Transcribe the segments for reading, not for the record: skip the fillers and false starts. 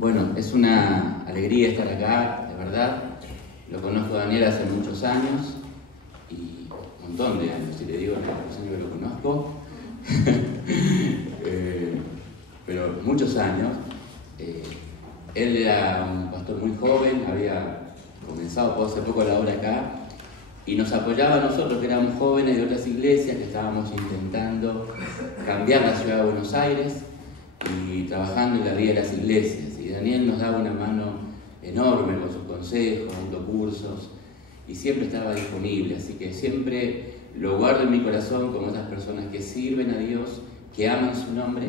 Bueno, es una alegría estar acá, de verdad. Lo conozco a Daniel hace muchos años, y un montón de años, si le digo los años que lo conozco, pero muchos años. Él era un pastor muy joven, había comenzado hace poco la obra acá, y nos apoyaba a nosotros, que éramos jóvenes de otras iglesias, que estábamos intentando cambiar la ciudad de Buenos Aires y trabajando en la vida de las iglesias. Y Daniel nos daba una mano enorme con sus consejos, dando cursos, y siempre estaba disponible. Así que siempre lo guardo en mi corazón como esas personas que sirven a Dios, que aman su nombre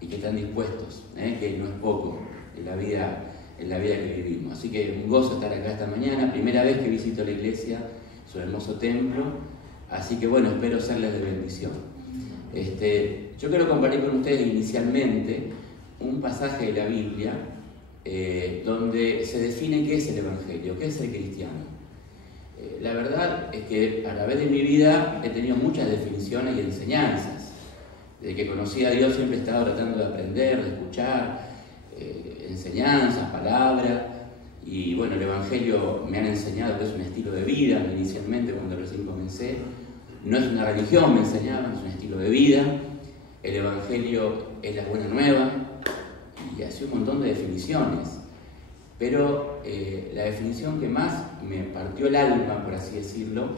y que están dispuestos, que no es poco en la vida que vivimos. Así que un gozo estar acá esta mañana, primera vez que visito la iglesia, su hermoso templo, así que bueno, espero serles de bendición. Yo quiero compartir con ustedes inicialmente un pasaje de la Biblia donde se define qué es el Evangelio, qué es el cristiano. La verdad es que a través de mi vida he tenido muchas definiciones y enseñanzas. Desde que conocí a Dios siempre he estado tratando de aprender, de escuchar enseñanzas, palabras, y bueno, el Evangelio me han enseñado que es un estilo de vida. Inicialmente, cuando recién comencé, no es una religión, me enseñaban, es un estilo de vida. El Evangelio es la buena nueva, y así un montón de definiciones. Pero la definición que más me partió el alma, por así decirlo,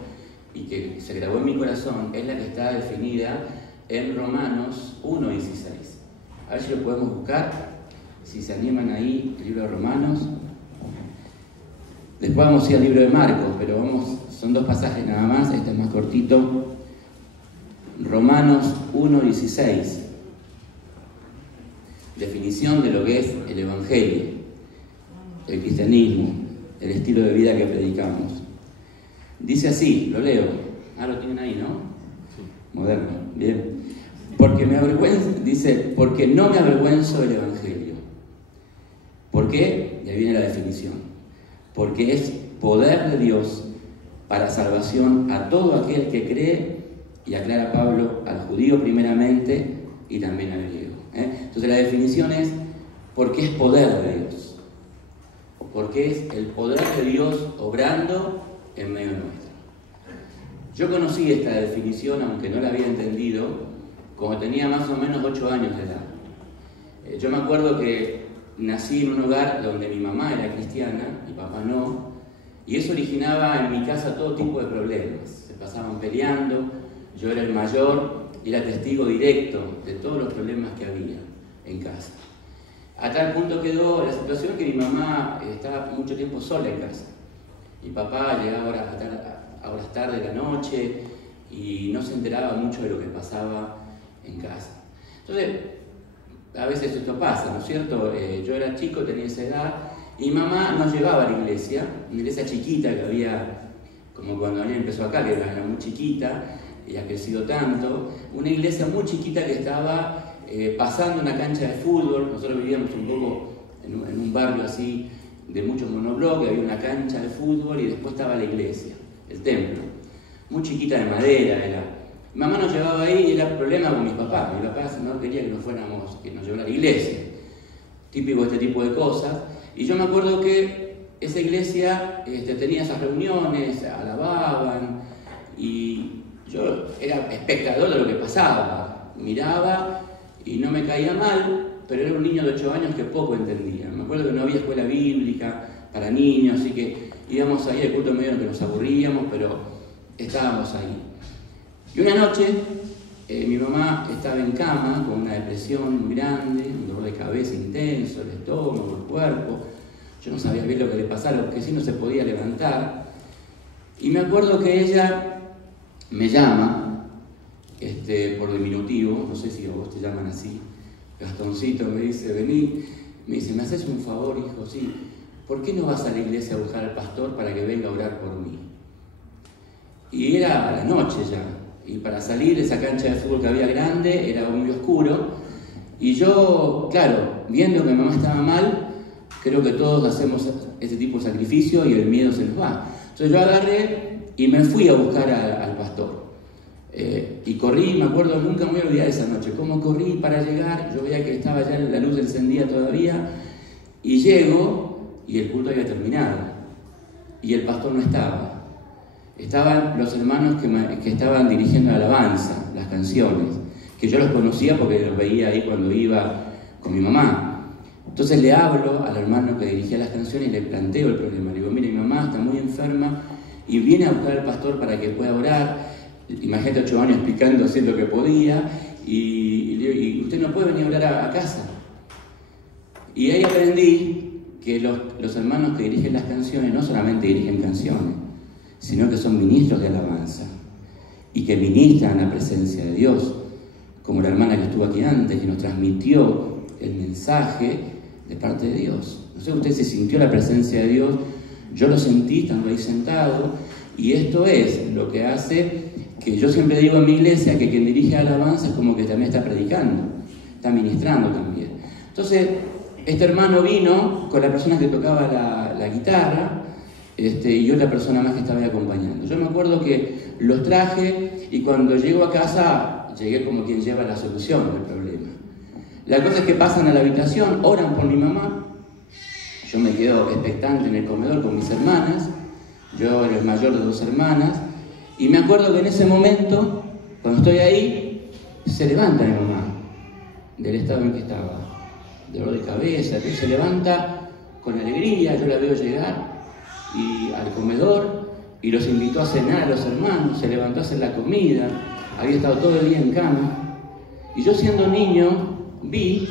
y que se grabó en mi corazón, es la que está definida en Romanos 1:16. A ver si lo podemos buscar, si se animan ahí, el libro de Romanos. Después vamos a ir al libro de Marcos, pero son dos pasajes nada más, este es más cortito. Romanos 1:16. Definición de lo que es el Evangelio, el cristianismo, el estilo de vida que predicamos. Dice así, lo leo. Lo tienen ahí, ¿no? Sí. Moderno, bien. Porque no me avergüenzo del Evangelio. ¿Por qué? Y ahí viene la definición. Porque es poder de Dios para salvación a todo aquel que cree, y aclara Pablo, al judío primeramente y también al griego. Entonces la definición es porque es poder de Dios, porque es el poder de Dios obrando en medio nuestro. Yo conocí esta definición, aunque no la había entendido, cuando tenía más o menos 8 años de edad. Yo me acuerdo que nací en un hogar donde mi mamá era cristiana y papá no, y eso originaba en mi casa todo tipo de problemas. Se pasaban peleando, yo era el mayor y era testigo directo de todos los problemas que había en casa. A tal punto quedó la situación que mi mamá estaba mucho tiempo sola en casa. Mi papá llegaba a horas tarde de la noche y no se enteraba mucho de lo que pasaba en casa. Entonces, a veces esto pasa, ¿no es cierto? Yo era chico, tenía esa edad, y mi mamá nos llevaba a la iglesia, una iglesia chiquita que había, como cuando Daniel empezó acá, que era muy chiquita, y ha crecido tanto, una iglesia muy chiquita que estaba pasando una cancha de fútbol. Nosotros vivíamos un poco en un barrio así de muchos monobloques, había una cancha de fútbol y después estaba la iglesia, el templo, muy chiquita de madera era. Mi mamá nos llevaba ahí y era problema con mis papás. Mi papá no quería que nos llevara a la iglesia. Típico de este tipo de cosas. Y yo me acuerdo que esa iglesia tenía esas reuniones, alababan, y yo era espectador de lo que pasaba. Miraba y no me caía mal, pero era un niño de 8 años que poco entendía. Me acuerdo que no había escuela bíblica para niños, así que íbamos ahí al culto medio que nos aburríamos, pero estábamos ahí. Y una noche, mi mamá estaba en cama con una depresión muy grande, un dolor de cabeza intenso, el estómago, el cuerpo. Yo no sabía bien lo que le pasaba, porque sí no se podía levantar. Y me acuerdo que ella me llama, por diminutivo, no sé si vos te llaman así, Gastoncito, me dice, vení, me dice, ¿me haces un favor, hijo? Sí. ¿Por qué no vas a la iglesia a buscar al pastor para que venga a orar por mí? Y era a la noche ya. Y para salir de esa cancha de fútbol que había grande, era muy oscuro. Y yo, claro, viendo que mi mamá estaba mal, creo que todos hacemos ese tipo de sacrificio y el miedo se nos va. Entonces yo agarré y me fui a buscar al pastor. Y corrí, me acuerdo, nunca me voy a olvidar esa noche. Cómo corrí para llegar, yo veía que estaba ya la luz encendida todavía. Y llego y el culto había terminado y el pastor no estaba. Estaban los hermanos que estaban dirigiendo la alabanza, las canciones, que yo los conocía porque los veía ahí cuando iba con mi mamá. Entonces le hablo al hermano que dirigía las canciones y le planteo el problema. Le digo, mire, mi mamá está muy enferma y viene a buscar al pastor para que pueda orar. Imagínate 8 años explicando así lo que podía y usted no puede venir a orar a casa. Y ahí aprendí que los hermanos que dirigen las canciones no solamente dirigen canciones, sino que son ministros de alabanza y que ministran la presencia de Dios, como la hermana que estuvo aquí antes, que nos transmitió el mensaje de parte de Dios. No sé usted si sintió la presencia de Dios, yo lo sentí estando ahí sentado, y esto es lo que hace que yo siempre digo en mi iglesia que quien dirige alabanza es como que también está predicando, está ministrando también. Entonces, este hermano vino con la persona que tocaba la guitarra, y otra persona más que estaba ahí acompañando. Yo me acuerdo que los traje y cuando llego a casa, llegué como quien lleva la solución del problema. La cosa es que pasan a la habitación, oran por mi mamá, yo me quedo expectante en el comedor con mis hermanas, yo era el mayor de 2 hermanas, y me acuerdo que en ese momento, cuando estoy ahí, se levanta mi mamá del estado en que estaba, dolor de cabeza, se levanta con alegría, yo la veo llegar y al comedor y los invitó a cenar a los hermanos, se levantó a hacer la comida, había estado todo el día en cama, y yo siendo niño vi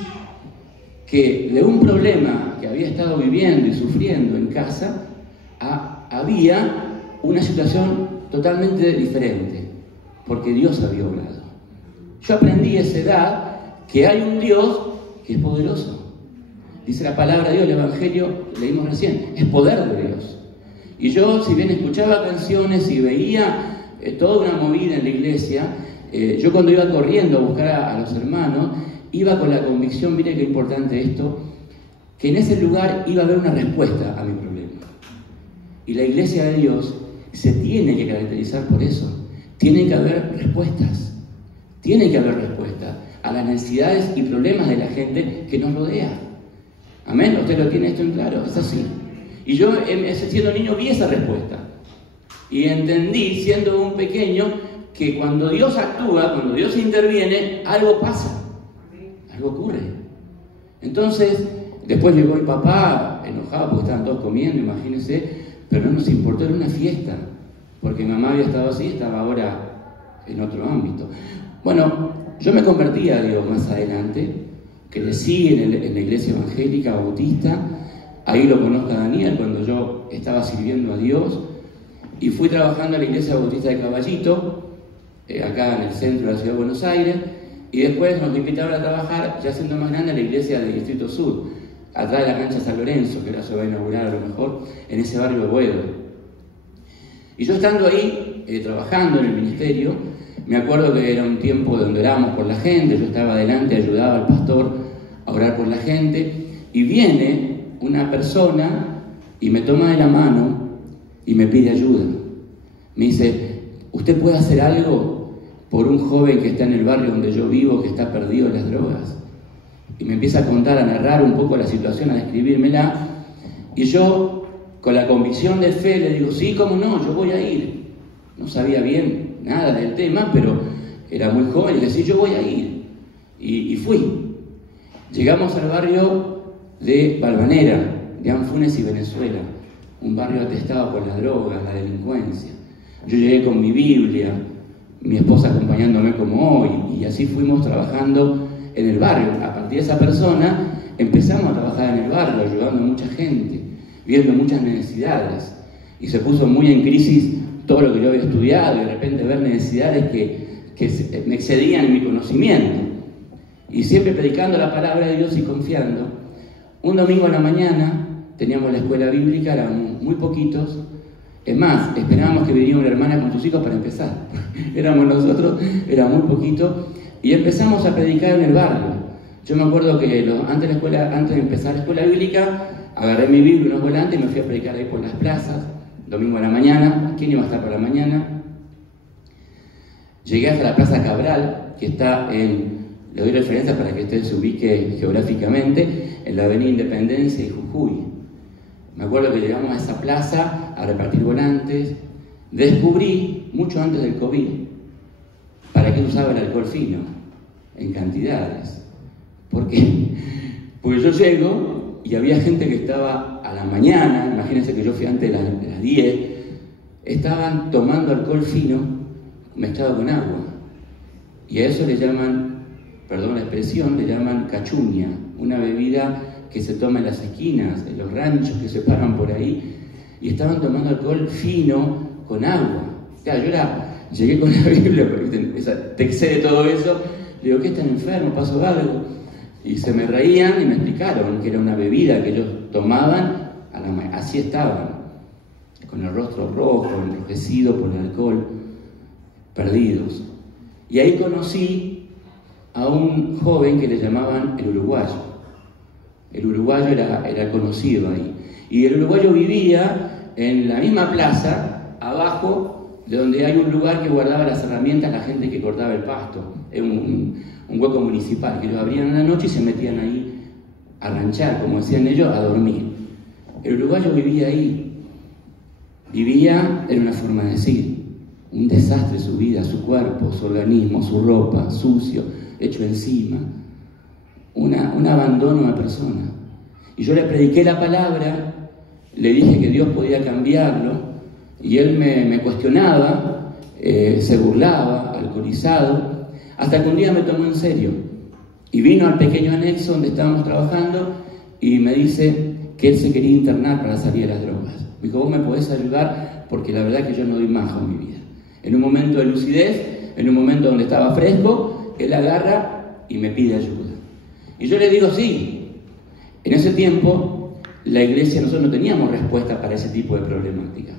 que de un problema que había estado viviendo y sufriendo en casa, había una situación totalmente diferente, porque Dios había obrado. Yo aprendí a esa edad que hay un Dios que es poderoso. Dice la palabra de Dios, el Evangelio, leímos recién, es poder de Dios. Y yo, si bien escuchaba canciones y veía toda una movida en la iglesia, yo cuando iba corriendo a buscar a los hermanos, iba con la convicción, mire qué importante esto, que en ese lugar iba a haber una respuesta a mi problema. Y la iglesia de Dios se tiene que caracterizar por eso. Tiene que haber respuestas. Tiene que haber respuestas a las necesidades y problemas de la gente que nos rodea. Amén. ¿Usted lo tiene esto en claro? Es así. Y yo, siendo niño, vi esa respuesta. Y entendí, siendo un pequeño, que cuando Dios actúa, cuando Dios interviene, algo pasa. Algo ocurre. Entonces, después llegó mi papá, enojado porque estaban todos comiendo, imagínense, pero no nos importó, era una fiesta, porque mi mamá había estado así, estaba ahora en otro ámbito. Bueno, yo me convertí a Dios más adelante, crecí en la iglesia evangélica bautista, ahí lo conozco a Daniel cuando yo estaba sirviendo a Dios, y fui trabajando en la iglesia bautista de Caballito, acá en el centro de la ciudad de Buenos Aires, y después nos invitaron a trabajar, ya siendo más grande, en la iglesia del Distrito Sur, atrás de la cancha San Lorenzo, que ahora se va a inaugurar a lo mejor, en ese barrio de Boedo. Y yo estando ahí, trabajando en el ministerio, me acuerdo que era un tiempo donde orábamos por la gente, yo estaba adelante, ayudaba al pastor a orar por la gente, y viene una persona y me toma de la mano y me pide ayuda. Me dice, ¿usted puede hacer algo por un joven que está en el barrio donde yo vivo, que está perdido en las drogas? Y me empieza a contar, a narrar un poco la situación, a describírmela, y yo, con la convicción de fe, le digo, sí, cómo no, yo voy a ir. No sabía bien nada del tema, pero era muy joven, y le decía, yo voy a ir. Y fui. Llegamos al barrio de Balvanera, de Anfunes y Venezuela, un barrio atestado por las drogas, la delincuencia. Yo llegué con mi Biblia, mi esposa acompañándome como hoy, y así fuimos trabajando en el barrio. A partir de esa persona empezamos a trabajar en el barrio, ayudando a mucha gente, viendo muchas necesidades, y se puso muy en crisis todo lo que yo había estudiado, y de repente ver necesidades que me excedían en mi conocimiento, y siempre predicando la palabra de Dios y confiando. Un domingo en la mañana teníamos la escuela bíblica, éramos muy poquitos. Es más, esperábamos que viniera una hermana con sus hijos para empezar. Éramos nosotros, era muy poquito, y empezamos a predicar en el barrio. Yo me acuerdo que antes de empezar la escuela bíblica, agarré mi Biblia unos volantes y me fui a predicar ahí por las plazas, domingo a la mañana. ¿Quién iba a estar por la mañana? Llegué hasta la Plaza Cabral, que está en le doy referencia para que usted se ubique geográficamente, en la avenida Independencia y Jujuy. Me acuerdo que llegamos a esa plaza a repartir volantes. Descubrí, mucho antes del COVID, para qué usaba el alcohol fino, en cantidades. ¿Por qué? Porque yo llego y había gente que estaba a la mañana, imagínense que yo fui antes de las 10, estaban tomando alcohol fino mezclado con agua. Y a eso le llaman, perdón la expresión, le llaman cachuña, una bebida que se toma en las esquinas, en los ranchos que se paran por ahí, y estaban tomando alcohol fino con agua. Claro, llegué con la Biblia, te excede todo eso, le digo, ¿qué están enfermos? ¿Pasó algo? Y se me reían y me explicaron que era una bebida que ellos tomaban, así estaban, con el rostro rojo, enrojecido por el alcohol, perdidos. Y ahí conocí a un joven que le llamaban el uruguayo. El uruguayo era conocido ahí. Y el uruguayo vivía en la misma plaza, abajo, de donde hay un lugar que guardaba las herramientas la gente que cortaba el pasto. Es un hueco municipal, que lo abrían en la noche y se metían ahí a ranchar, como decían ellos, a dormir. El uruguayo vivía ahí. Vivía en una forma de decir, un desastre su vida, su cuerpo, su organismo, su ropa, sucio, hecho encima. Un abandono de persona. Y yo le prediqué la palabra, le dije que Dios podía cambiarlo, y él me cuestionaba, se burlaba, alcoholizado, hasta que un día me tomó en serio. Y vino al pequeño anexo donde estábamos trabajando y me dice que él se quería internar para salir de las drogas. Me dijo, vos me podés ayudar porque la verdad que yo no doy más con mi vida. En un momento de lucidez, en un momento donde estaba fresco, él agarra y me pide ayuda. Y yo le digo, sí. En ese tiempo, la iglesia, nosotros no teníamos respuesta para ese tipo de problemática.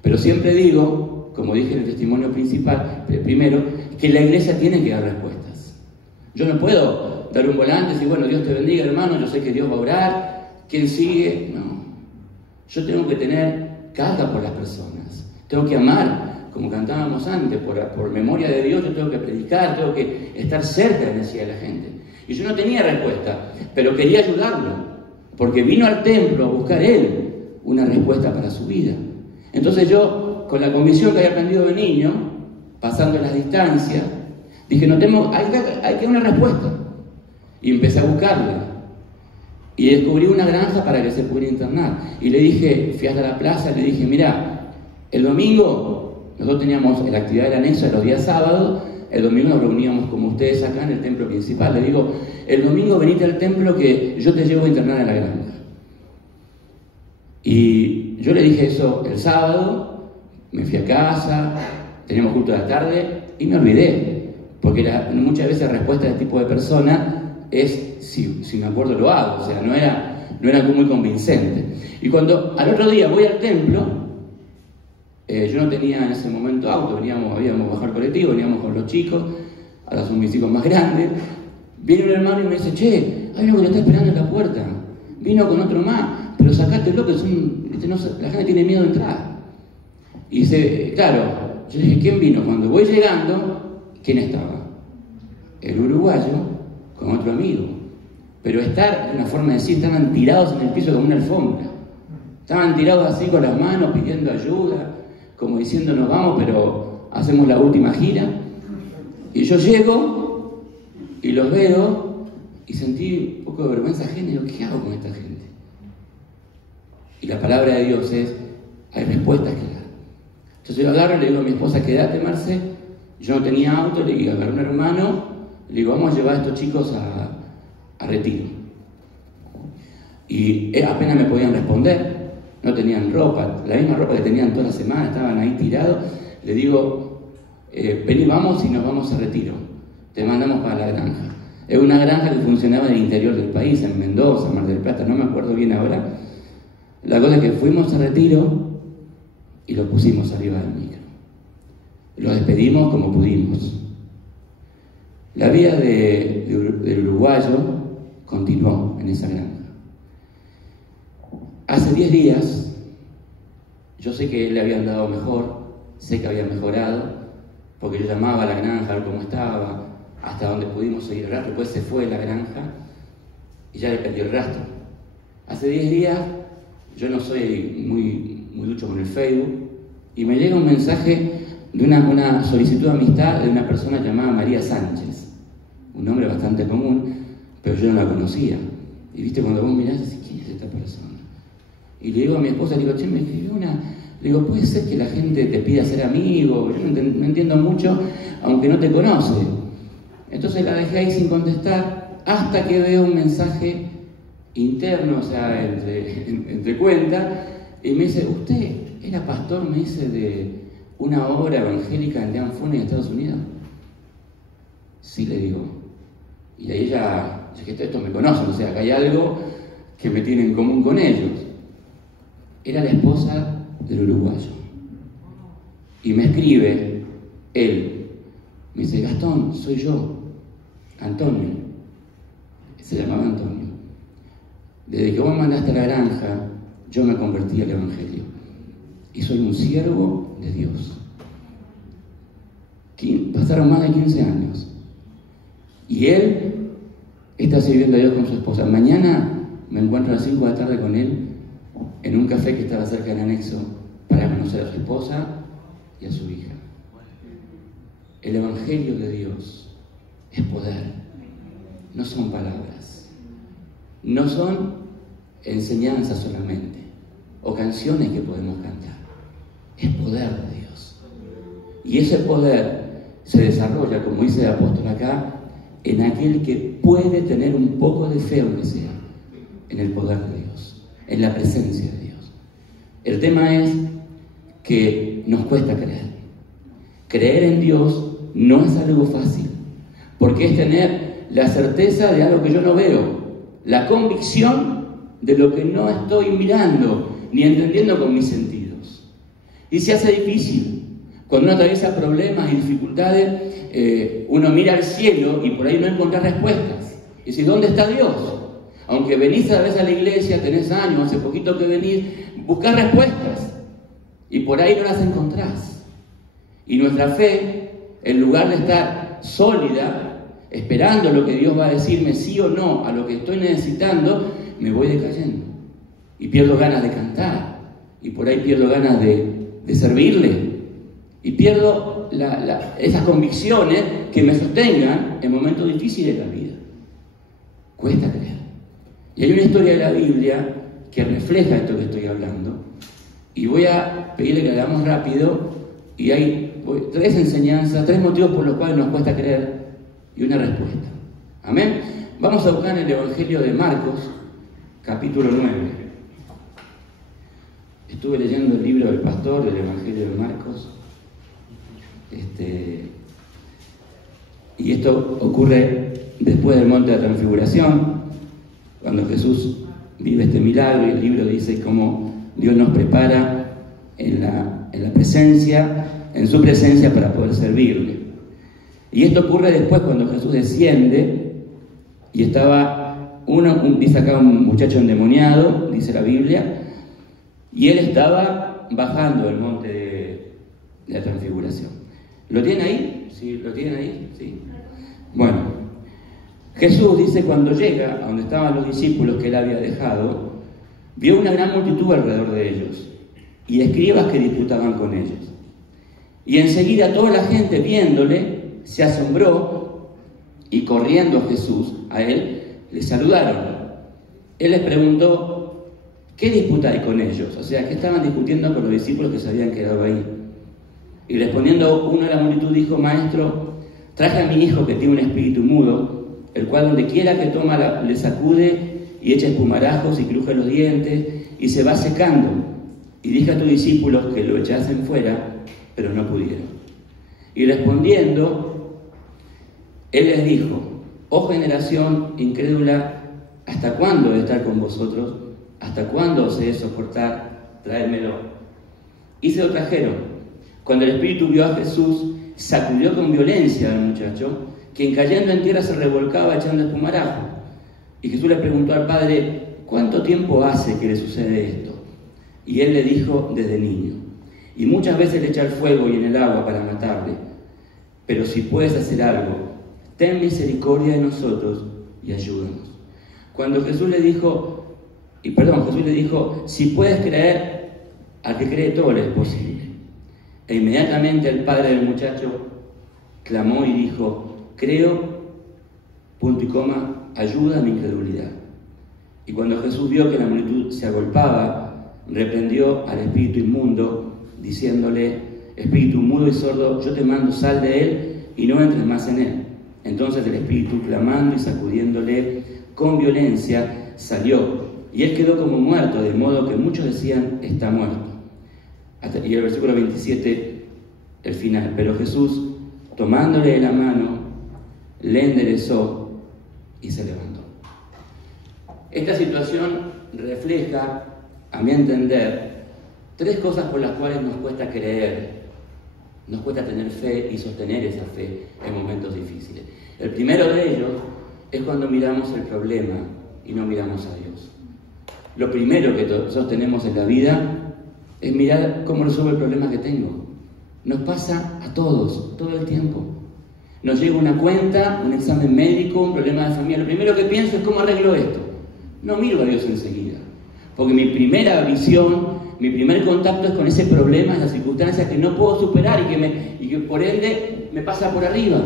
Pero siempre digo, como dije en el testimonio principal, primero, que la iglesia tiene que dar respuestas. Yo no puedo dar un volante y decir, bueno, Dios te bendiga, hermano, yo sé que Dios va a orar, ¿quién sigue? No. Yo tengo que tener carga por las personas. Tengo que amar, como cantábamos antes, por memoria de Dios, yo tengo que predicar, tengo que estar cerca de la necesidad de la gente. Y yo no tenía respuesta, pero quería ayudarlo, porque vino al templo a buscar él una respuesta para su vida. Entonces yo, con la convicción que había aprendido de niño, pasando las distancias, dije, hay que una respuesta. Y empecé a buscarla. Y descubrí una granja para que se pudiera internar. Y le dije, fui hasta la plaza, le dije, mirá, el domingo, nosotros teníamos la actividad del anexo los días sábados, el domingo nos reuníamos como ustedes acá en el templo principal. Le digo, el domingo venite al templo que yo te llevo a internar a la granja. Y yo le dije eso el sábado, me fui a casa, teníamos culto de la tarde y me olvidé. Porque muchas veces la respuesta de este tipo de persona es, si me acuerdo lo hago, o sea, no era muy convincente. Y cuando al otro día voy al templo, yo no tenía en ese momento auto, habíamos bajado el colectivo, veníamos con los chicos, ahora son mis hijos más grandes. Viene un hermano y me dice, che, hay uno que lo está esperando en la puerta, vino con otro más, pero sacátelo que la gente tiene miedo de entrar. Y dice, claro, yo le dije, ¿quién vino? Cuando voy llegando, ¿quién estaba? El uruguayo con otro amigo. Pero estar, una forma de decir, estaban tirados en el piso como una alfombra. Estaban tirados así con las manos pidiendo ayuda, como diciendo nos vamos, pero hacemos la última gira. Y yo llego y los veo y sentí un poco de vergüenza ajena. Y digo, ¿qué hago con esta gente? Y la palabra de Dios es, hay respuestas que dar. Entonces yo agarro y le digo a mi esposa, quédate, Marce. Yo no tenía auto, le digo, agarré un hermano, le digo, vamos a llevar a estos chicos a retiro. Y apenas me podían responder. No tenían ropa, la misma ropa que tenían toda la semana, estaban ahí tirados. Le digo, vení, vamos y nos vamos a retiro. Te mandamos para la granja. Es una granja que funcionaba en el interior del país, en Mendoza, Mar del Plata, no me acuerdo bien ahora. La cosa es que fuimos a retiro y lo pusimos arriba del micro. Lo despedimos como pudimos. La vida del uruguayo continuó en esa granja. Hace 10 días, yo sé que él le había andado mejor, sé que había mejorado, porque yo llamaba a la granja a ver cómo estaba, hasta donde pudimos seguir el rastro. Después se fue de la granja y ya le perdió el rastro. Hace 10 días, yo no soy muy ducho con el Facebook, y me llega un mensaje de una solicitud de amistad de una persona llamada María Sánchez, un nombre bastante común, pero yo no la conocía. Y viste, cuando vos mirás, decís, ¿quién es esta persona? Y le digo a mi esposa, le digo, che, me escribió una... Le digo, puede ser que la gente te pida ser amigo, yo no entiendo mucho, aunque no te conoce. Entonces la dejé ahí sin contestar, hasta que veo un mensaje interno, o sea, entre cuenta, y me dice, ¿usted era pastor, me dice, de una obra evangélica en Danfone, en Estados Unidos? Sí, le digo. Y ahí ya, es que estos me conocen, o sea, que hay algo que me tiene en común con ellos. Era la esposa del uruguayo. Y me escribe él, me dice, Gastón, soy yo, Antonio. Se llamaba Antonio. Desde que vos me mandaste a la granja, yo me convertí al Evangelio. Y soy un siervo de Dios. Pasaron más de 15 años. Y él está sirviendo a Dios con su esposa. Mañana me encuentro a las 5 de la tarde con él en un café que estaba cerca del anexo para conocer a su esposa y a su hija. El Evangelio de Dios es poder. No son palabras. No son enseñanzas solamente o canciones que podemos cantar. Es poder de Dios. Y ese poder se desarrolla, como dice el apóstol acá, en aquel que puede tener un poco de fe, aunque sea, en el poder de Dios, en la presencia de Dios. El tema es que nos cuesta creer. Creer en Dios no es algo fácil, porque es tener la certeza de algo que yo no veo, la convicción de lo que no estoy mirando ni entendiendo con mis sentidos. Y se hace difícil. Cuando uno atraviesa problemas y dificultades, uno mira al cielo y por ahí no encuentra respuestas. Y dice, ¿dónde está Dios? Aunque venís a veces a la iglesia, tenés años, hace poquito que venís, buscás respuestas. Y por ahí no las encontrás. Y nuestra fe, en lugar de estar sólida, esperando lo que Dios va a decirme sí o no a lo que estoy necesitando, me voy decayendo. Y pierdo ganas de cantar. Y por ahí pierdo ganas de servirle. Y pierdo esas convicciones que me sostengan en momentos difíciles de la vida. Cuesta creer. Y hay una historia de la Biblia que refleja esto que estoy hablando. Y voy a pedirle que hagamos rápido. Y hay 3 enseñanzas, 3 motivos por los cuales nos cuesta creer y una respuesta. Amén. Vamos a buscar en el Evangelio de Marcos, capítulo 9. Estuve leyendo el libro del pastor del Evangelio de Marcos. Y esto ocurre después del monte de la Transfiguración, cuando Jesús vive este milagro, y el libro dice cómo Dios nos prepara en la presencia, en su presencia para poder servirle. Y esto ocurre después cuando Jesús desciende y estaba dice acá un muchacho endemoniado, dice la Biblia, y él estaba bajando el monte de la Transfiguración. ¿Lo tienen ahí? ¿Sí? ¿Lo tienen ahí? Sí. Bueno, Jesús dice cuando llega a donde estaban los discípulos que él había dejado, vio una gran multitud alrededor de ellos y escribas que disputaban con ellos. Y enseguida toda la gente viéndole se asombró y corriendo a Jesús, a él, le saludaron. Él les preguntó, ¿qué disputáis con ellos? O sea, ¿qué estaban discutiendo con los discípulos que se habían quedado ahí? Y respondiendo uno de la multitud dijo, Maestro, traje a mi hijo que tiene un espíritu mudo, el cual donde quiera que toma le sacude y echa espumarajos y cruje los dientes y se va secando. Y dije a tus discípulos que lo echasen fuera, pero no pudieron. Y respondiendo, él les dijo, oh generación incrédula, ¿hasta cuándo he de estar con vosotros? ¿Hasta cuándo os he de soportar? Tráemelo. Y se lo trajeron. Cuando el espíritu vio a Jesús, sacudió con violencia al muchacho, quien cayendo en tierra se revolcaba echando espumarajo. Y Jesús le preguntó al padre, ¿cuánto tiempo hace que le sucede esto? Y él le dijo, desde niño. Y muchas veces le echa al fuego y en el agua para matarle. Pero si puedes hacer algo, ten misericordia de nosotros y ayúdanos. Cuando Jesús le dijo, si puedes creer, al que cree todo le es posible. E inmediatamente el padre del muchacho clamó y dijo, creo, punto y coma, ayuda a mi incredulidad. Y cuando Jesús vio que la multitud se agolpaba, reprendió al espíritu inmundo, diciéndole, espíritu mudo y sordo, yo te mando, sal de él y no entres más en él. Entonces el espíritu, clamando y sacudiéndole con violencia, salió, y él quedó como muerto, de modo que muchos decían, está muerto. Y el versículo 27, el final, pero Jesús, tomándole de la mano, le enderezó y se levantó. Esta situación refleja, a mi entender, tres cosas por las cuales nos cuesta creer, nos cuesta tener fe y sostener esa fe en momentos difíciles. El primero de ellos es cuando miramos el problema y no miramos a Dios. Lo primero que nosotros tenemos en la vida es mirar cómo resuelvo el problema que tengo. Nos pasa a todos, todo el tiempo. Nos llega una cuenta, un examen médico, un problema de familia. Lo primero que pienso es cómo arreglo esto. No miro a Dios enseguida, porque mi primera visión, mi primer contacto es con ese problema, esa circunstancia que no puedo superar y que por ende me pasa por arriba.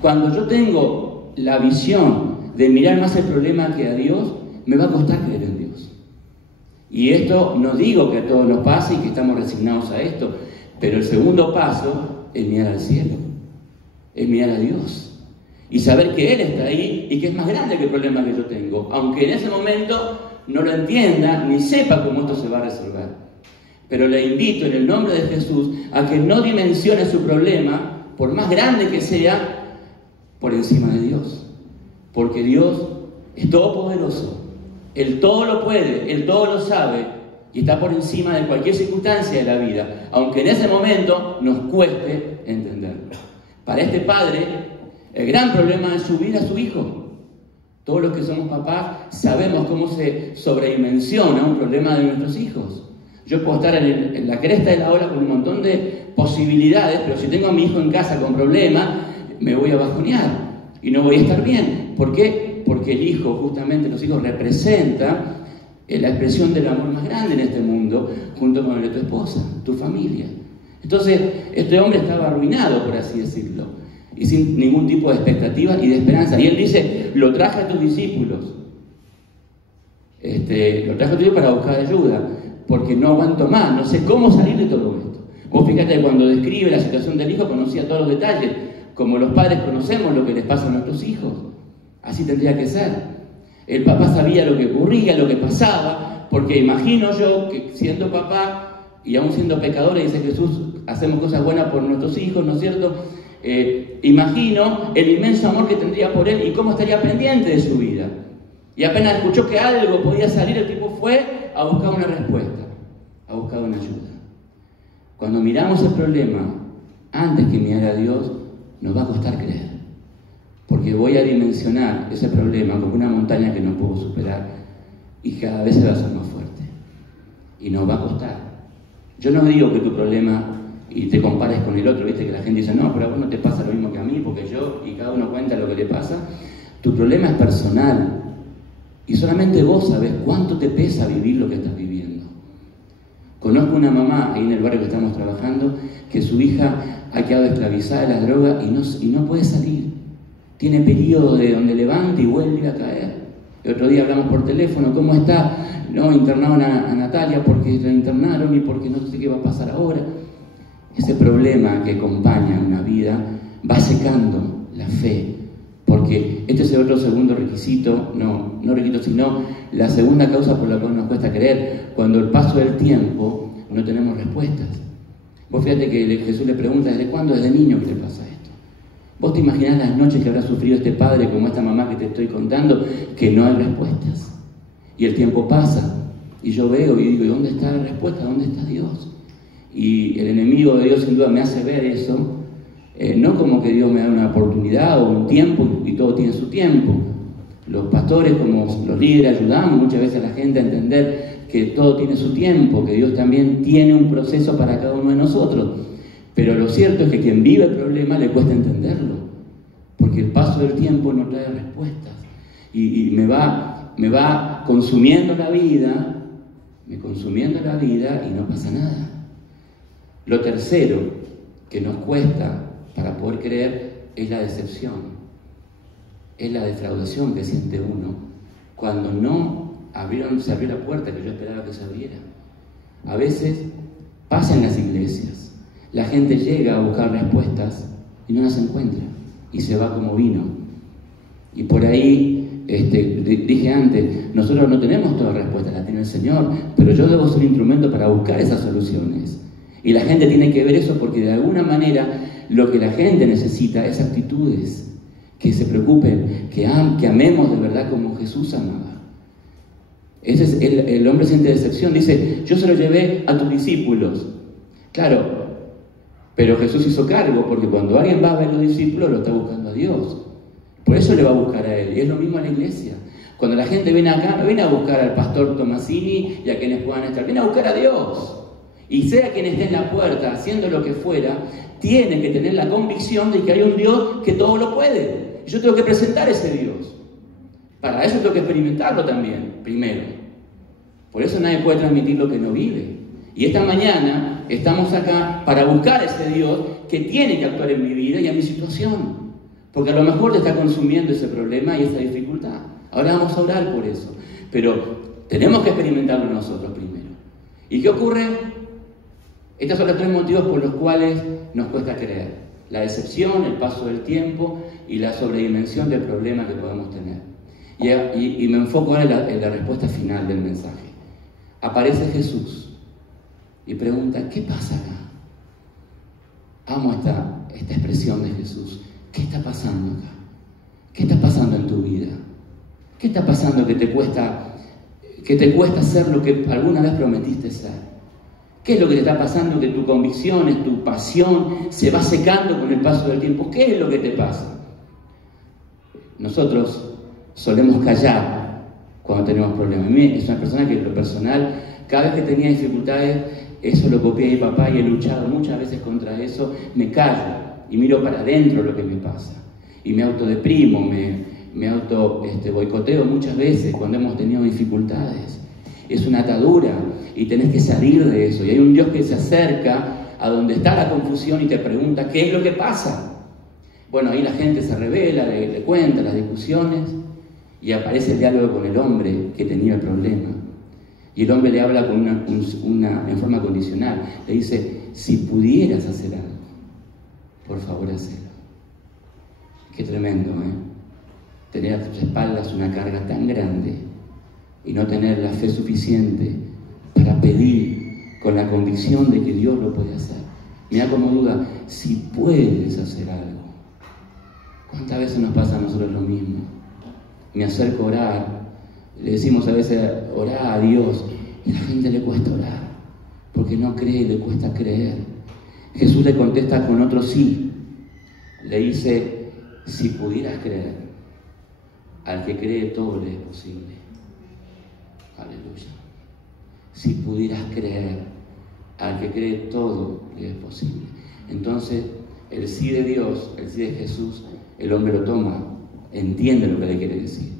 Cuando yo tengo la visión de mirar más el problema que a Dios, me va a costar creer en Dios. Y esto no digo que a todos nos pase y que estamos resignados a esto, pero el segundo paso es mirar al cielo, es mirar a Dios y saber que Él está ahí y que es más grande que el problema que yo tengo, aunque en ese momento no lo entienda ni sepa cómo esto se va a resolver. Pero le invito en el nombre de Jesús a que no dimensione su problema, por más grande que sea, por encima de Dios, porque Dios es todopoderoso. Él todo lo puede, Él todo lo sabe y está por encima de cualquier circunstancia de la vida, aunque en ese momento nos cueste entenderlo. Para este padre, el gran problema de su vida es su hijo. Todos los que somos papás sabemos cómo se sobredimensiona un problema de nuestros hijos. Yo puedo estar en la cresta de la ola con un montón de posibilidades, pero si tengo a mi hijo en casa con problemas, me voy a bajonear y no voy a estar bien. ¿Por qué? Porque el hijo, justamente los hijos, representan la expresión del amor más grande en este mundo, junto con el de tu esposa, tu familia. Entonces, este hombre estaba arruinado, por así decirlo, y sin ningún tipo de expectativa y de esperanza. Y él dice, lo traje a tus discípulos. Lo traje a tus discípulos para buscar ayuda, porque no aguanto más, no sé cómo salir de todo esto. Vos fíjate, cuando describe la situación del hijo, conocía todos los detalles, como los padres conocemos lo que les pasa a nuestros hijos. Así tendría que ser. El papá sabía lo que ocurría, lo que pasaba, porque imagino yo que siendo papá y aún siendo pecadores, dice Jesús, hacemos cosas buenas por nuestros hijos, ¿no es cierto? Imagino el inmenso amor que tendría por él y cómo estaría pendiente de su vida. Y apenas escuchó que algo podía salir, el tipo fue a buscar una respuesta, a buscar una ayuda. Cuando miramos el problema, antes que mirar a Dios, nos va a costar creer. Porque voy a dimensionar ese problema como una montaña que no puedo superar y cada vez se va a hacer más fuerte. Y nos va a costar. Yo no digo que tu problema y te compares con el otro, viste que la gente dice, no, pero a vos no te pasa lo mismo que a mí, porque yo, y cada uno cuenta lo que le pasa. Tu problema es personal y solamente vos sabés cuánto te pesa vivir lo que estás viviendo. Conozco una mamá ahí en el barrio que estamos trabajando que su hija ha quedado esclavizada de las drogas y no puede salir. Tiene periodo de donde levanta y vuelve a caer. El otro día hablamos por teléfono, ¿cómo está? No, internaron a Natalia porque la internaron y porque no sé qué va a pasar ahora. Ese problema que acompaña una vida va secando la fe, porque este es el otro segundo requisito, no requisito, sino la segunda causa por la cual nos cuesta creer. Cuando el paso del tiempo no tenemos respuestas. Vos fíjate que Jesús le pregunta, ¿desde cuándo? Desde niño que le pasa esto. Vos te imaginás las noches que habrá sufrido este padre como esta mamá que te estoy contando, que no hay respuestas. Y el tiempo pasa, y yo veo y digo, ¿y dónde está la respuesta? ¿Dónde está Dios? Y el enemigo de Dios sin duda me hace ver eso, no como que Dios me da una oportunidad o un tiempo, y todo tiene su tiempo. Los pastores, como los líderes, ayudamos muchas veces a la gente a entender que todo tiene su tiempo, que Dios también tiene un proceso para cada uno de nosotros. Pero lo cierto es que quien vive el problema le cuesta entenderlo, porque porque el paso del tiempo no trae respuestas y me va consumiendo la vida, y no pasa nada. Lo tercero que nos cuesta para poder creer es la decepción, es la defraudación que siente uno cuando no se abrió la puerta que yo esperaba que se abriera. A veces pasa en las iglesias, la gente llega a buscar respuestas y no las encuentra y se va como vino. Y por ahí, dije antes, nosotros no tenemos todas las respuestas, las tiene el Señor, pero yo debo ser un instrumento para buscar esas soluciones. Y la gente tiene que ver eso porque de alguna manera lo que la gente necesita es actitudes, que se preocupen, que amemos de verdad como Jesús amaba. Ese es el hombre siente decepción, dice, yo se lo llevé a tus discípulos. Claro, pero Jesús hizo cargo, porque cuando alguien va a ver a los discípulos, lo está buscando a Dios. Por eso le va a buscar a Él. Y es lo mismo a la iglesia. Cuando la gente viene acá, no viene a buscar al pastor Tomasini y a quienes puedan estar, viene a buscar a Dios. Y sea quien esté en la puerta, haciendo lo que fuera, tiene que tener la convicción de que hay un Dios que todo lo puede. Y yo tengo que presentar ese Dios. Para eso tengo que experimentarlo también, primero. Por eso nadie puede transmitir lo que no vive. Y esta mañana estamos acá para buscar a ese Dios que tiene que actuar en mi vida y en mi situación. Porque a lo mejor te está consumiendo ese problema y esa dificultad. Ahora vamos a orar por eso. Pero tenemos que experimentarlo nosotros primero. ¿Y qué ocurre? Estos son los tres motivos por los cuales nos cuesta creer. La decepción, el paso del tiempo y la sobredimensión del problema que podemos tener. Y me enfoco ahora en la respuesta final del mensaje. Aparece Jesús y pregunta, ¿qué pasa acá? Amo esta expresión de Jesús. ¿Qué está pasando acá? ¿Qué está pasando en tu vida? ¿Qué está pasando que te cuesta hacer lo que alguna vez prometiste ser? ¿Qué es lo que te está pasando que tu convicción, tu pasión se va secando con el paso del tiempo? ¿Qué es lo que te pasa? Nosotros solemos callar cuando tenemos problemas. A mí es una persona que en lo personal, cada vez que tenía dificultades, eso lo copié de mi papá y he luchado muchas veces contra eso, me callo y miro para adentro lo que me pasa. Y me autodeprimo, me boicoteo muchas veces cuando hemos tenido dificultades. Es una atadura y tenés que salir de eso. Y hay un Dios que se acerca a donde está la confusión y te pregunta, ¿qué es lo que pasa? Bueno, ahí la gente se revela, le cuenta las discusiones y aparece el diálogo con el hombre que tenía el problema. Y el hombre le habla en forma condicional. Le dice, si pudieras hacer algo, por favor, hacelo. Qué tremendo, ¿eh? Tener a tus espaldas una carga tan grande y no tener la fe suficiente para pedir con la convicción de que Dios lo puede hacer. Mira cómo duda, si puedes hacer algo. ¿Cuántas veces nos pasa a nosotros lo mismo? Me acerco a orar, le decimos a veces orar a Dios y a la gente le cuesta orar porque no cree, le cuesta creer. Jesús le contesta con otro sí. Le dice, si pudieras creer, al que cree todo le es posible. Aleluya. Si pudieras creer, al que cree todo le es posible. Entonces, el sí de Dios, el sí de Jesús, el hombre lo toma, entiende lo que le quiere decir.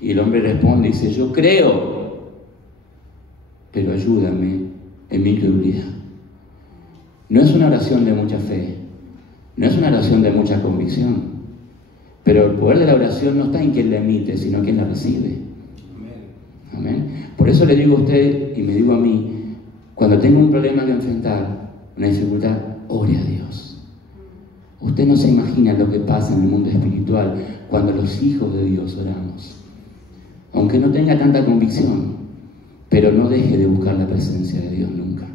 Y el hombre responde y dice, yo creo, pero ayúdame en mi incredulidad. No es una oración de mucha fe, no es una oración de mucha convicción, pero el poder de la oración no está en quien la emite, sino en quien la recibe. Amén. Por eso le digo a usted y me digo a mí, cuando tengo un problema que enfrentar, una dificultad, ore a Dios. Usted no se imagina lo que pasa en el mundo espiritual cuando los hijos de Dios oramos. Aunque no tenga tanta convicción, pero no deje de buscar la presencia de Dios nunca.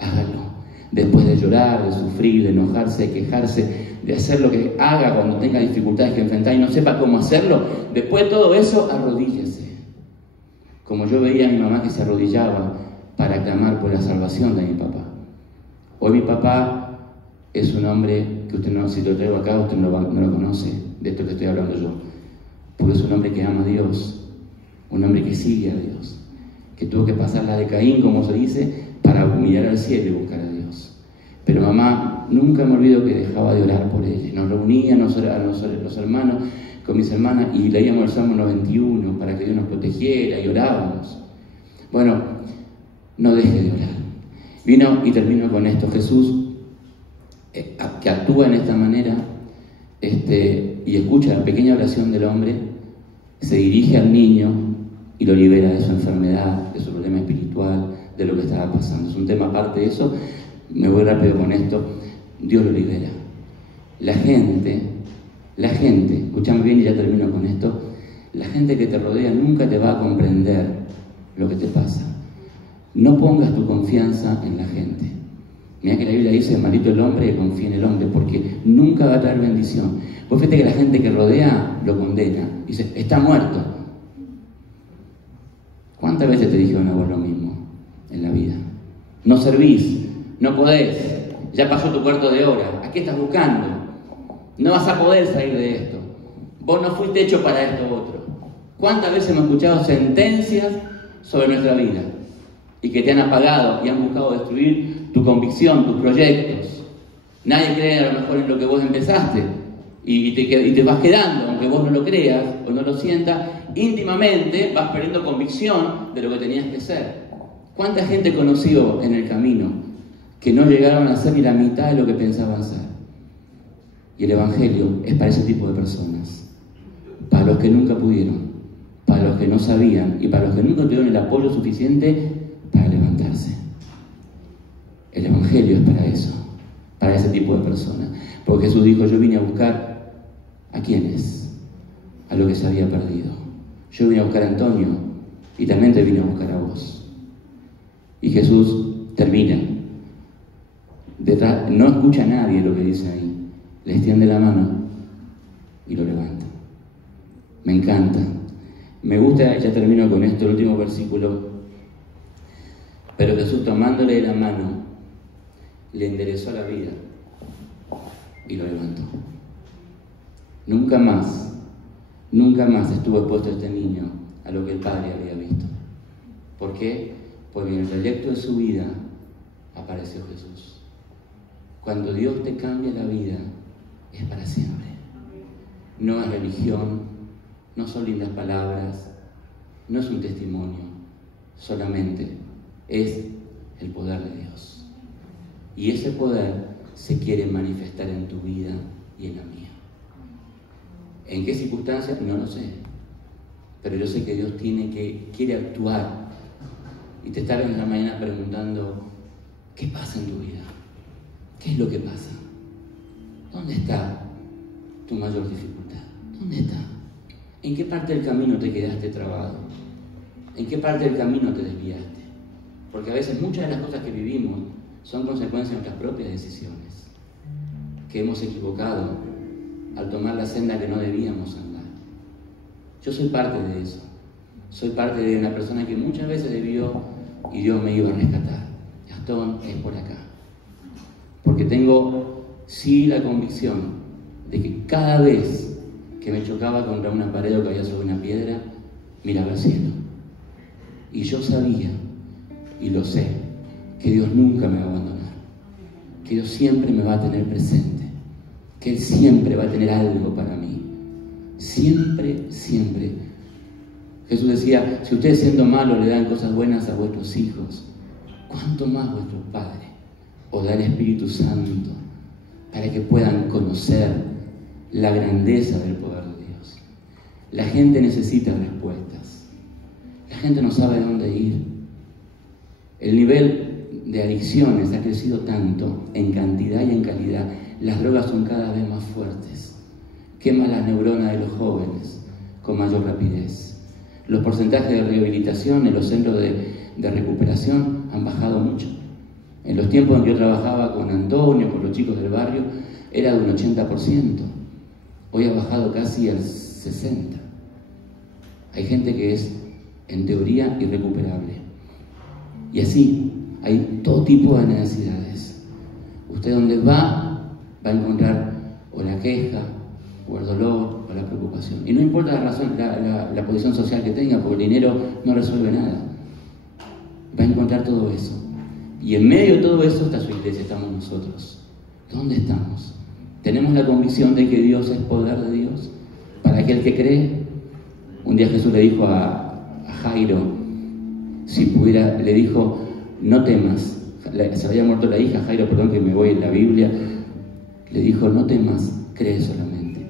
Hágalo. Después de llorar, de sufrir, de enojarse, de quejarse, de hacer lo que haga cuando tenga dificultades que enfrentar y no sepa cómo hacerlo, después de todo eso, arrodíllese. Como yo veía a mi mamá que se arrodillaba para clamar por la salvación de mi papá. Hoy mi papá es un hombre que usted no, si lo traigo acá, usted no lo conoce, de esto que estoy hablando yo. Porque es un hombre que ama a Dios, un hombre que sigue a Dios, que tuvo que pasar la de Caín, como se dice, para mirar al cielo y buscar a Dios. Pero mamá nunca me olvido que dejaba de orar por ella. Nos reuníamos los hermanos con mis hermanas y leíamos el Salmo 91 para que Dios nos protegiera y orábamos. Bueno, no deje de orar. Vino, y termino con esto, Jesús, que actúa en esta manera, y escucha la pequeña oración del hombre, se dirige al niño y lo libera de su enfermedad, de su problema espiritual, de lo que estaba pasando. Es un tema aparte de eso, me voy rápido con esto. Dios lo libera. La gente, escúchame bien y ya termino con esto, la gente que te rodea nunca te va a comprender lo que te pasa. No pongas tu confianza en la gente. Mira que la Biblia dice, maldito el hombre que confía en el hombre, porque nunca va a traer bendición. Vos fíjate que la gente que rodea lo condena, dice, está muerto. ¿Cuántas veces te dijeron a vos lo mismo en la vida? No servís, no podés, ya pasó tu cuarto de hora, ¿a qué estás buscando? No vas a poder salir de esto. Vos no fuiste hecho para esto otro. ¿Cuántas veces hemos escuchado sentencias sobre nuestra vida y que te han apagado y han buscado destruir tu convicción, tus proyectos? Nadie cree a lo mejor en lo que vos empezaste y te vas quedando, aunque vos no lo creas o no lo sientas, íntimamente vas perdiendo convicción de lo que tenías que ser. ¿Cuánta gente conoció en el camino que no llegaron a ser ni la mitad de lo que pensaban ser? Y el Evangelio es para ese tipo de personas, para los que nunca pudieron, para los que no sabían y para los que nunca tuvieron el apoyo suficiente para levantarse. El Evangelio es para eso, para ese tipo de personas. Porque Jesús dijo, yo vine a buscar ¿a quiénes? A lo que se había perdido. Yo vine a buscar a Antonio y también te vine a buscar a vos. Y Jesús termina. Detrás, no escucha a nadie lo que dice ahí. Le extiende la mano y lo levanta. Me encanta. Me gusta, ya termino con esto, el último versículo. Pero Jesús, tomándole de la mano, le enderezó la vida y lo levantó. Nunca más estuvo expuesto este niño a lo que el Padre había visto. ¿Por qué? Porque en el trayecto de su vida apareció Jesús. Cuando Dios te cambia la vida, es para siempre. No es religión, no son lindas palabras, no es un testimonio, solamente es el poder de Dios. Y ese poder se quiere manifestar en tu vida y en la mía. ¿En qué circunstancias? No lo sé. Pero yo sé que Dios quiere actuar. Y te está en la mañana preguntando, ¿qué pasa en tu vida? ¿Qué es lo que pasa? ¿Dónde está tu mayor dificultad? ¿Dónde está? ¿En qué parte del camino te quedaste trabado? ¿En qué parte del camino te desviaste? Porque a veces muchas de las cosas que vivimos son consecuencia de nuestras propias decisiones, que hemos equivocado al tomar la senda que no debíamos andar. Yo soy parte de eso. Soy parte de una persona que muchas veces debió y Dios me iba a rescatar. Gastón, es por acá. Porque tengo sí la convicción de que cada vez que me chocaba contra una pared o caía sobre una piedra, miraba al cielo. Y yo sabía, y lo sé, que Dios nunca me va a abandonar, que Dios siempre me va a tener presente, que Él siempre va a tener algo para mí. Siempre, siempre. Jesús decía, si ustedes siendo malos le dan cosas buenas a vuestros hijos, ¿cuánto más vuestro Padre os da el Espíritu Santo para que puedan conocer la grandeza del poder de Dios? La gente necesita respuestas. La gente no sabe dónde ir. El nivel de adicciones ha crecido tanto en cantidad y en calidad. Las drogas son cada vez más fuertes. Queman las neuronas de los jóvenes con mayor rapidez. Los porcentajes de rehabilitación en los centros de recuperación han bajado mucho. En los tiempos en que yo trabajaba con Antonio, con los chicos del barrio, era de un 80%. Hoy ha bajado casi al 60%. Hay gente que es, en teoría, irrecuperable. Y así, hay todo tipo de necesidades. Usted donde va a encontrar o la queja, o el dolor, o la preocupación. Y no importa la razón, la posición social que tenga, porque el dinero no resuelve nada. Va a encontrar todo eso. Y en medio de todo eso está su iglesia, estamos nosotros. ¿Dónde estamos? ¿Tenemos la convicción de que Dios es poder de Dios para aquel que cree? Un día Jesús le dijo a Jairo, si pudiera, le dijo, no temas. Se había muerto la hija, Jairo, perdón que me voy en la Biblia. Le dijo, no temas, cree solamente.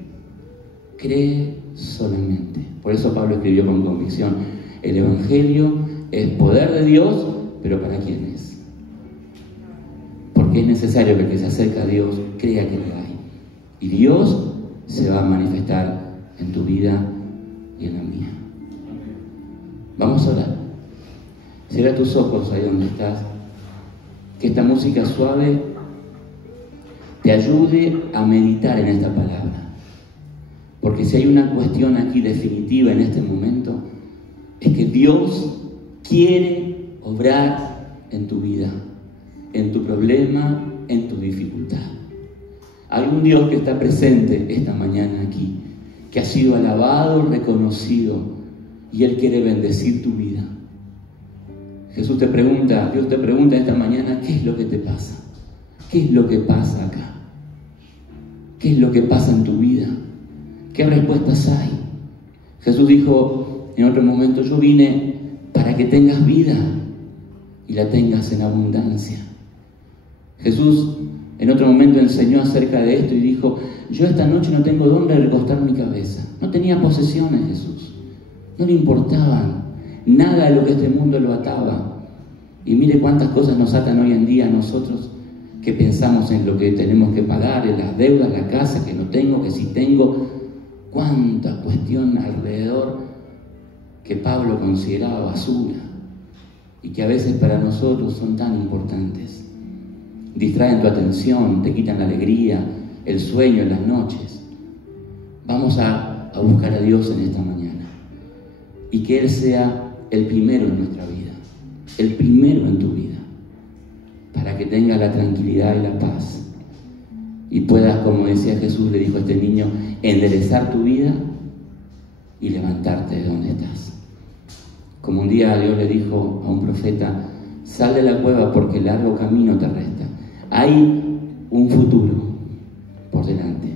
Cree solamente. Por eso Pablo escribió con convicción, el Evangelio es poder de Dios, pero ¿para quién es? Porque es necesario que el que se acerca a Dios crea que le hay. Y Dios se va a manifestar en tu vida y en la mía. Vamos a orar. Cierra tus ojos ahí donde estás. Que esta música suave te ayude a meditar en esta palabra. Porque si hay una cuestión aquí definitiva en este momento, es que Dios quiere obrar en tu vida, en tu problema, en tu dificultad. Hay un Dios que está presente esta mañana aquí, que ha sido alabado, reconocido, y Él quiere bendecir tu vida. Jesús te pregunta, Dios te pregunta esta mañana, ¿qué es lo que te pasa? ¿Qué es lo que pasa acá? ¿Qué es lo que pasa en tu vida? ¿Qué respuestas hay? Jesús dijo en otro momento, yo vine para que tengas vida y la tengas en abundancia. Jesús en otro momento enseñó acerca de esto y dijo, yo esta noche no tengo dónde recostar mi cabeza. No tenía posesiones Jesús, no le importaban nada de lo que este mundo lo ataba. Y mire cuántas cosas nos atan hoy en día a nosotros, que pensamos en lo que tenemos que pagar, en las deudas, la casa, que no tengo, que sí tengo. Cuánta cuestión alrededor que Pablo consideraba basura y que a veces para nosotros son tan importantes. Distraen tu atención, te quitan la alegría, el sueño en las noches. Vamos a buscar a Dios en esta mañana y que Él sea el primero en nuestra vida, el primero en tu vida, para que tengas la tranquilidad y la paz y puedas, como decía Jesús, le dijo a este niño, enderezar tu vida y levantarte de donde estás. Como un día Dios le dijo a un profeta, sal de la cueva porque el largo camino te resta. Hay un futuro por delante.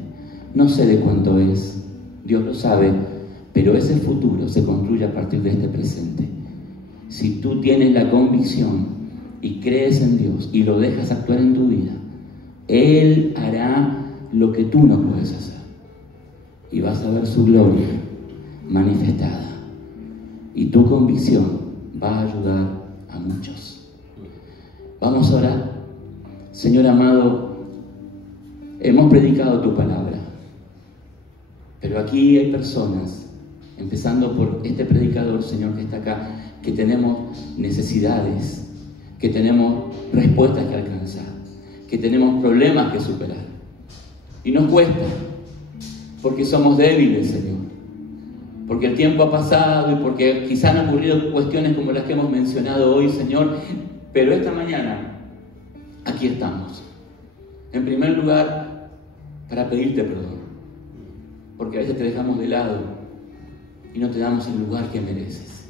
No sé de cuánto es, Dios lo sabe, pero ese futuro se construye a partir de este presente. Si tú tienes la convicción y crees en Dios y lo dejas actuar en tu vida, Él hará lo que tú no puedes hacer. Y vas a ver su gloria manifestada. Y tu convicción va a ayudar a muchos. Vamos a orar. Señor amado, hemos predicado tu palabra. Pero aquí hay personas, empezando por este predicador, Señor, que está acá, que tenemos necesidades, que tenemos respuestas que alcanzar, que tenemos problemas que superar. Y nos cuesta, porque somos débiles, Señor. Porque el tiempo ha pasado y porque quizás han ocurrido cuestiones como las que hemos mencionado hoy, Señor. Pero esta mañana, aquí estamos. En primer lugar, para pedirte perdón. Porque a veces te dejamos de lado y no te damos el lugar que mereces.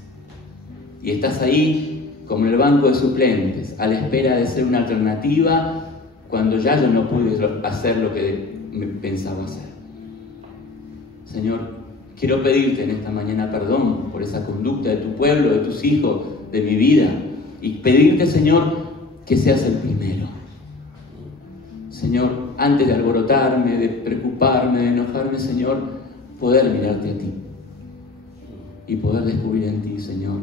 Y estás ahí como en el banco de suplentes, a la espera de ser una alternativa cuando ya yo no pude hacer lo que pensaba hacer. Señor, quiero pedirte en esta mañana perdón por esa conducta de tu pueblo, de tus hijos, de mi vida. Y pedirte, Señor, que seas el primero. Señor, antes de alborotarme, de preocuparme, de enojarme, Señor, poder mirarte a ti. Y poder descubrir en ti, Señor,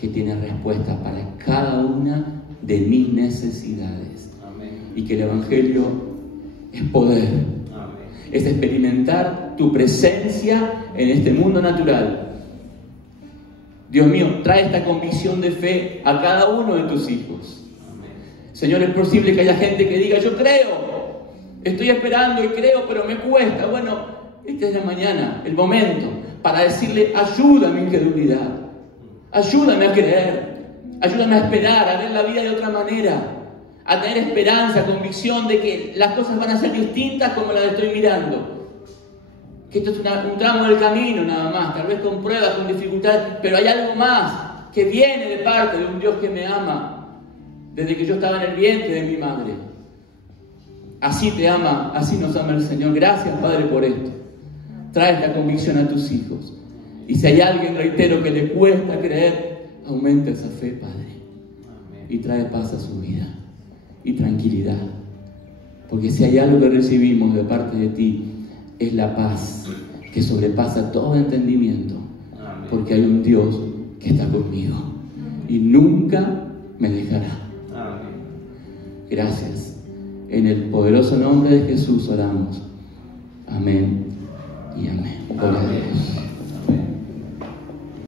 que tienes respuestas para cada una de mis necesidades. Amén. Y que el Evangelio es poder. Amén. Es experimentar tu presencia en este mundo natural. Dios mío, trae esta convicción de fe a cada uno de tus hijos. Amén. Señor, es posible que haya gente que diga, yo creo, estoy esperando y creo, pero me cuesta. Bueno, esta es la mañana, el momento, para decirle, ayuda a mi incredulidad, ayúdame a creer, ayúdame a esperar, a ver la vida de otra manera, a tener esperanza, convicción de que las cosas van a ser distintas como las estoy mirando. Que esto es un tramo del camino nada más, tal vez con pruebas, con dificultades, pero hay algo más que viene de parte de un Dios que me ama desde que yo estaba en el vientre de mi madre. Así te ama, así nos ama el Señor. Gracias, Padre, por esto. Trae esta convicción a tus hijos. Y si hay alguien, reitero, que le cuesta creer, aumenta esa fe, Padre. Y trae paz a su vida y tranquilidad. Porque si hay algo que recibimos de parte de ti, es la paz que sobrepasa todo entendimiento. Porque hay un Dios que está conmigo y nunca me dejará. Gracias. En el poderoso nombre de Jesús oramos. Amén y amén. Gloria a Dios.